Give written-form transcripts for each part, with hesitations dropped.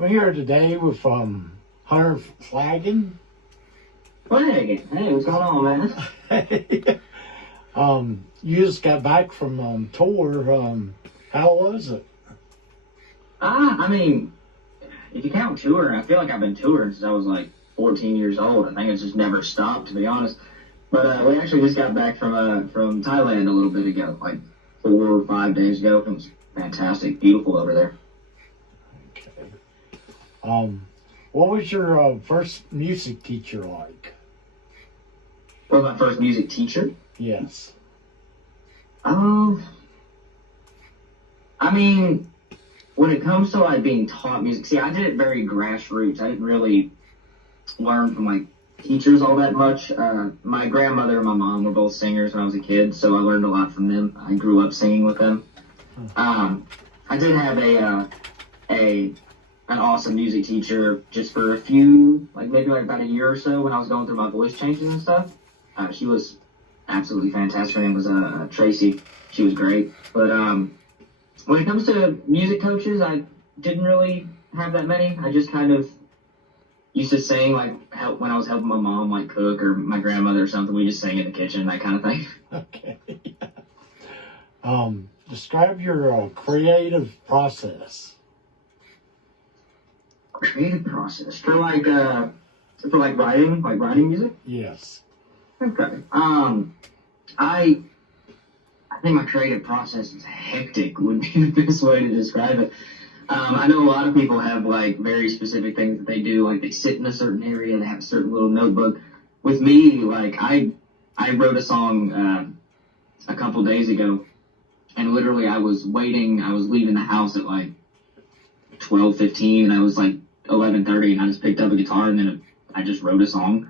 We're here today with Hunter Flanagan. Flanagan, hey, what's going on, man? You just got back from tour. How was it? I mean, if you count touring, I feel like I've been touring since I was like 14 years old. I think it's just never stopped, to be honest. But we actually just got back from Thailand a little bit ago, like 4 or 5 days ago. It was fantastic, beautiful over there. Okay. What was your first music teacher like? What was my first music teacher? Yes. I mean, when it comes to like being taught music, see, I did it very grassroots. I didn't really learn from like teachers all that much. My grandmother and my mom were both singers when I was a kid, so I learned a lot from them. I grew up singing with them. I did have an awesome music teacher just for a few, like maybe like about a year or so when I was going through my voice changes and stuff. She was absolutely fantastic. Her name was Tracy. She was great. But when it comes to music coaches, I didn't really have that many. I just kind of used to sing, like when I was helping my mom like cook or my grandmother or something. We just sang in the kitchen, that kind of thing. Okay. Describe your creative process. Creative process for writing music. Yes. Okay. I think my creative process is hectic would be the best way to describe it. I know a lot of people have like very specific things that they do, like they sit in a certain area, they have a certain little notebook. With me, like I wrote a song a couple days ago, and literally I was leaving the house at like 12:15, and I was like 11:30, and I just picked up a guitar, and then I just wrote a song.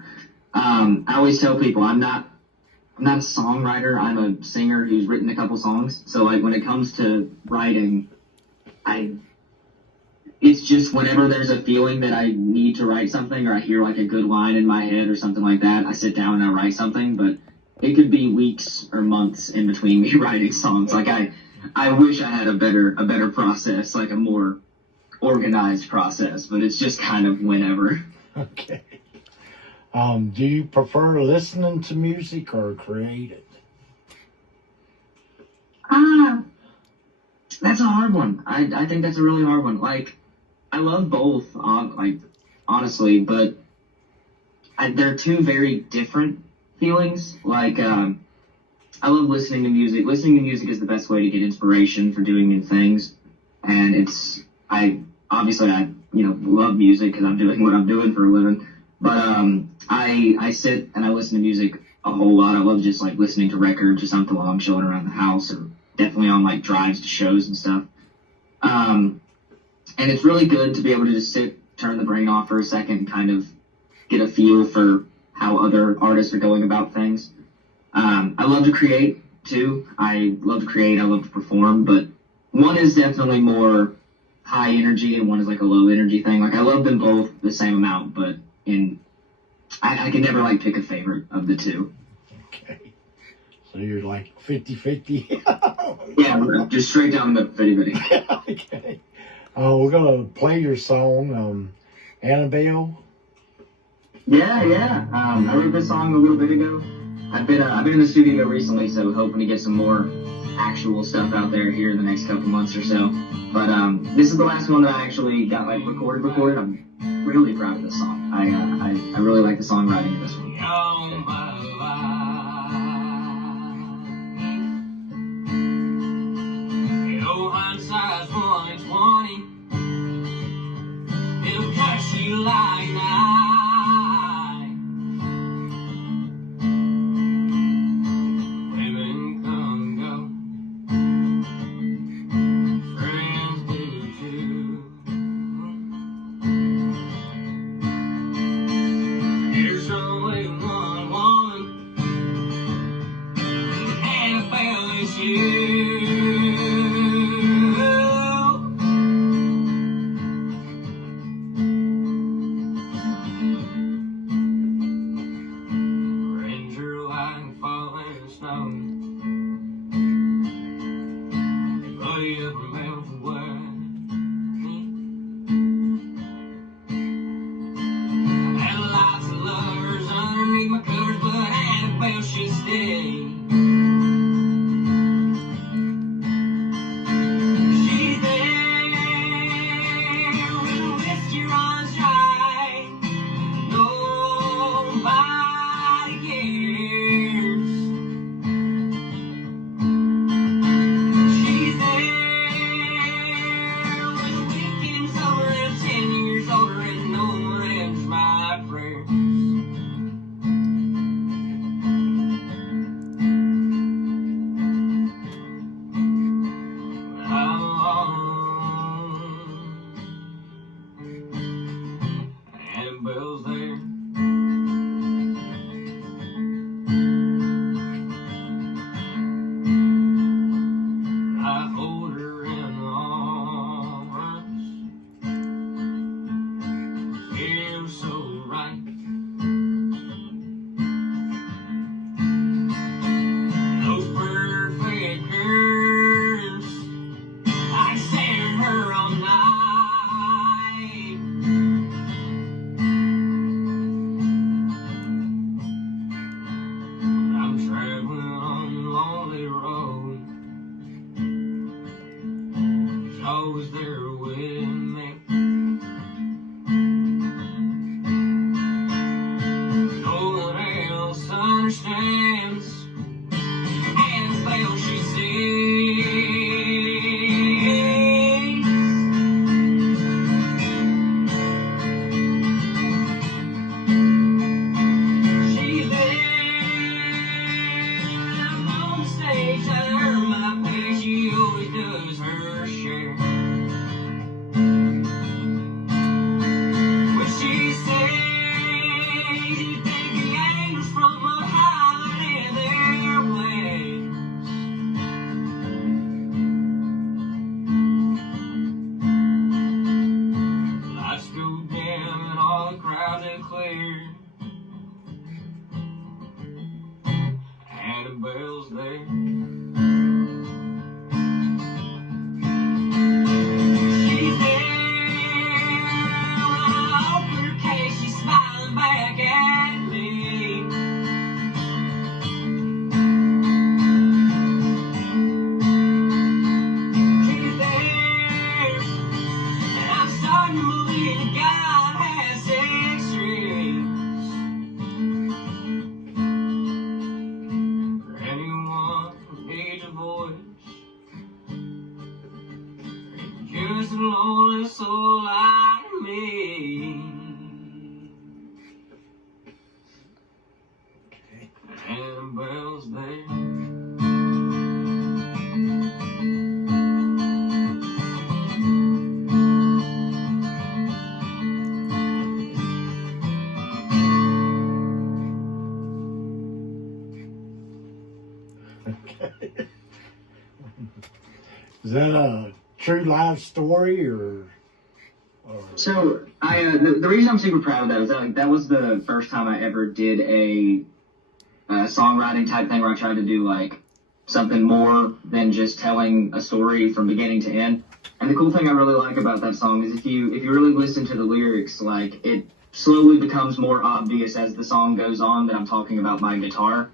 I always tell people I'm not a songwriter. I'm a singer who's written a couple songs. So like when it comes to writing, it's just whenever there's a feeling that I need to write something, or I hear like a good line in my head or something like that, I sit down and I write something. But it could be weeks or months in between me writing songs. Like I wish I had a better process, like a more organized process, but it's just kind of whenever. Okay. Do you prefer listening to music or create it? That's a hard one. I think that's a really hard one. Like, I love both, like, honestly, but they're two very different feelings. Like, I love listening to music. Listening to music is the best way to get inspiration for doing new things. And I love music because I'm doing what I'm doing for a living. But I sit and I listen to music a whole lot. I love just like listening to records or something while I'm chilling around the house, or definitely on like drives to shows and stuff. And it's really good to be able to just sit, turn the brain off for a second, and kind of get a feel for how other artists are going about things. I love to create too. I love to create. I love to perform, but one is definitely more high energy and one is like a low energy thing. Like I love them both the same amount, but I can never like pick a favorite of the two. Okay. So you're like 50-50? Yeah, just straight down the 50-50. Okay. We're going to play your song, Annabelle. Yeah. I wrote this song a little bit ago. I've been in the studio recently, so hoping to get some more actual stuff out there here in the next couple months or so. But this is the last one that I actually got like recorded. I'm really proud of this song. I really like the songwriting of this one. Hindsight's 1:20. It'll catch you like night. Women come and go, friends do too. There's only one woman always there with me. No one else understands Annabelle, she sings. She's there on the stage, I heard my face, she always does her share. When she sings, you think the angels from up high in their wings. Lights go dim and all the crowds are clear. Annabelle's there. She's there. When I open her case, she's smiling back at me. She's there. And I'm starting to believe that God has six strings. For anyone who needs a voice, just a lonely soul like me. Annabelle's there. Okay. Is that a true life story or So the reason I'm super proud of that is that that was the first time I ever did a songwriting type thing where I tried to do like something more than just telling a story from beginning to end. And the cool thing I really like about that song is if you really listen to the lyrics, like it slowly becomes more obvious as the song goes on that I'm talking about my guitar.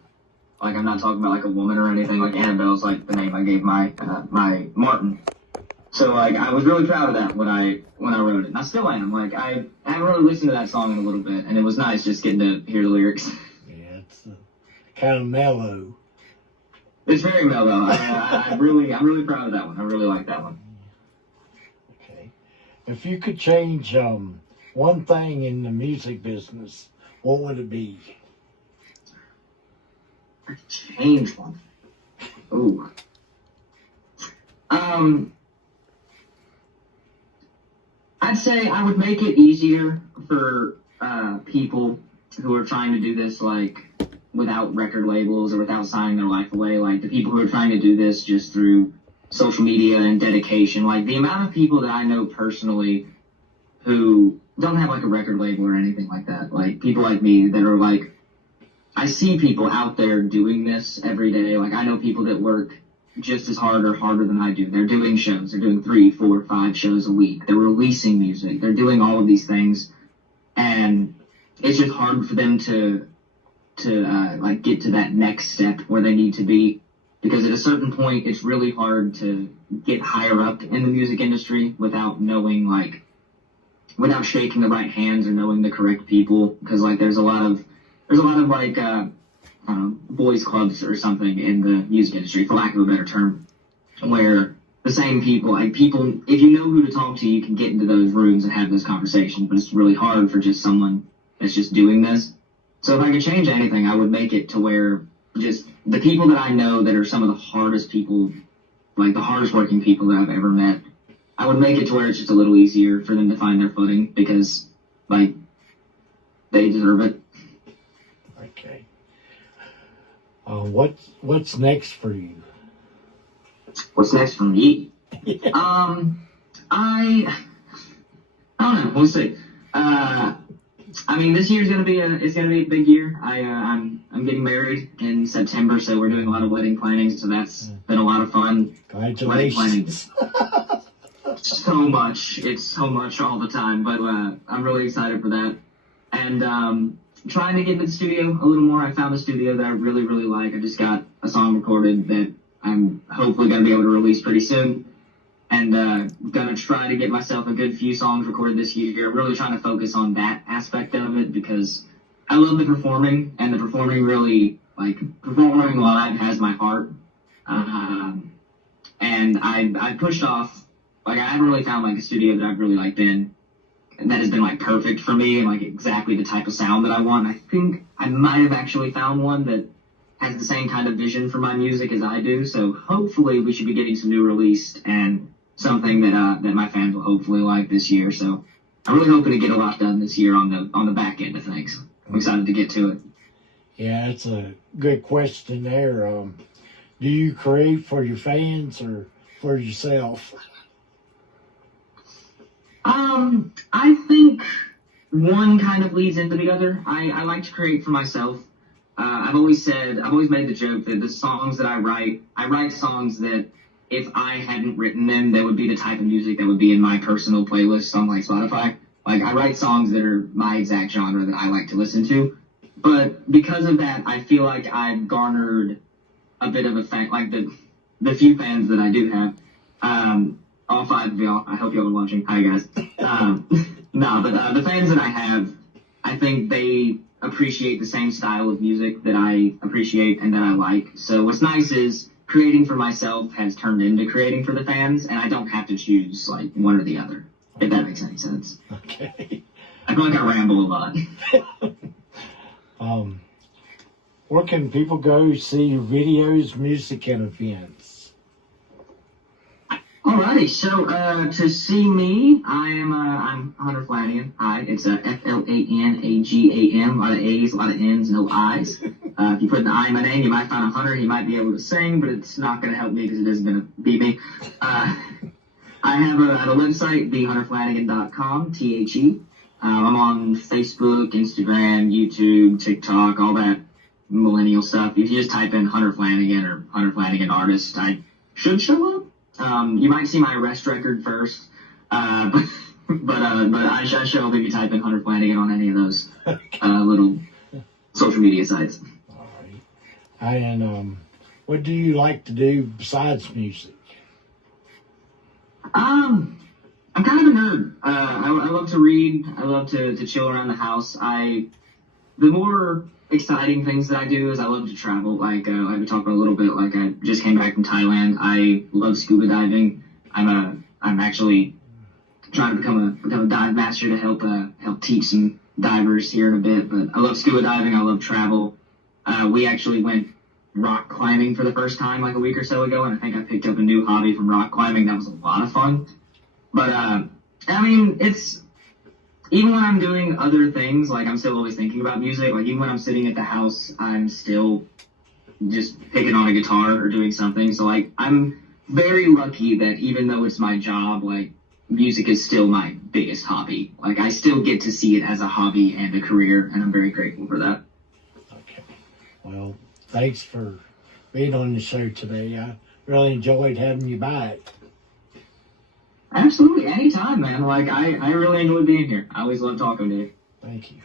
Like I'm not talking about like a woman or anything. Like Annabelle's like the name I gave my my Martin. So like I was really proud of that when I wrote it. And I still am. Like I haven't really listened to that song in a little bit, and it was nice just getting to hear the lyrics. yeah, it's kind of mellow. It's very mellow. I'm really proud of that one. I really like that one. Okay. If you could change one thing in the music business, what would it be? Change one. Ooh. I'd say I would make it easier for people who are trying to do this like without record labels or without signing their life away. Like the people who are trying to do this just through social media and dedication. Like the amount of people that I know personally who don't have like a record label or anything like that. Like people like me that are like, I see people out there doing this every day. Like I know people that work just as hard or harder than I do. They're doing shows. They're doing 3, 4, 5 shows a week. They're releasing music. They're doing all of these things. And it's just hard for them to like get to that next step where they need to be. Because at a certain point, it's really hard to get higher up in the music industry without knowing like, without shaking the right hands or knowing the correct people. Because like there's a lot of like, I don't know, boys clubs or something in the music industry, for lack of a better term, where the same people, like people, if you know who to talk to, you can get into those rooms and have those conversations, but it's really hard for just someone that's just doing this. So if I could change anything, I would make it to where just the people that I know that are some of the hardest people, like the hardest working people that I've ever met, I would make it to where it's just a little easier for them to find their footing because, like, they deserve it. Okay. What's next for you? What's next for me? I don't know. We'll see. I mean, this year's gonna be a big year. I'm getting married in September, so we're doing a lot of wedding planning. So that's been a lot of fun. Congratulations. So much. It's so much all the time, but I'm really excited for that. And trying to get into the studio a little more. I found a studio that I really, really like. I just got a song recorded that I'm hopefully going to be able to release pretty soon. and gonna try to get myself a good few songs recorded this year. I'm really trying to focus on that aspect of it because I love the performing, and the performing really, like, performing live has my heart. And I pushed off, like, I haven't really found, like, a studio that I've really, like, been, that has been, like, perfect for me and, like, exactly the type of sound that I want. I think I might have actually found one that has the same kind of vision for my music as I do, so hopefully we should be getting some new released and something that my fans will hopefully like this year. So I'm really hoping to get a lot done this year on the back end of things. I'm excited to get to it. Yeah, that's a good question there. Do you create for your fans or for yourself? I think one kind of leads into the other. I like to create for myself. I've always made the joke that the songs that I write songs that if I hadn't written them, they would be the type of music that would be in my personal playlist on like Spotify. Like I write songs that are my exact genre that I like to listen to. But because of that, I feel like I've garnered a bit of a fan, like the few fans that I do have. All 5 of y'all, I hope y'all are watching. Hi guys. But the fans that I have, I think they appreciate the same style of music that I appreciate and that I like. So what's nice is creating for myself has turned into creating for the fans, and I don't have to choose like one or the other, if that makes any sense. Okay. I feel like I ramble a lot. Where can people go see your videos, music, and events? Alrighty, so to see me, I'm Hunter Flanagan. Hi, it's Flanagam, a lot of A's, a lot of N's, no I's. If you put an I in my name, you might find a Hunter. He might be able to sing, but it's not going to help me because it isn't going to be me. I have a website, thehunterflanagan.com, THE. I'm on Facebook, Instagram, YouTube, TikTok, all that millennial stuff. If you just type in Hunter Flanagan or Hunter Flanagan artist, I should show up. You might see my arrest record first, but I show up if you type in Hunter Flanagan on any of those little social media sites. All right. And what do you like to do besides music? I'm kind of a nerd. I love to read. I love to chill around the house. The more exciting things that I do is I love to travel. Like we talked about a little bit. Like I just came back from Thailand. I love scuba diving. I'm actually trying to become a dive master to help teach some divers here in a bit. But I love scuba diving. I love travel. We actually went rock climbing for the first time like a week or so ago, and I think I picked up a new hobby from rock climbing. That was a lot of fun. But I mean, it's even when I'm doing other things, like I'm still always thinking about music. Like even when I'm sitting at the house, I'm still just picking on a guitar or doing something. So like I'm very lucky that even though it's my job, like music is still my biggest hobby. Like I still get to see it as a hobby and a career, and I'm very grateful for that. Okay. Well, thanks for being on the show today. I really enjoyed having you back. Absolutely, anytime, man. Like I really enjoy being here. I always love talking to you. Thank you.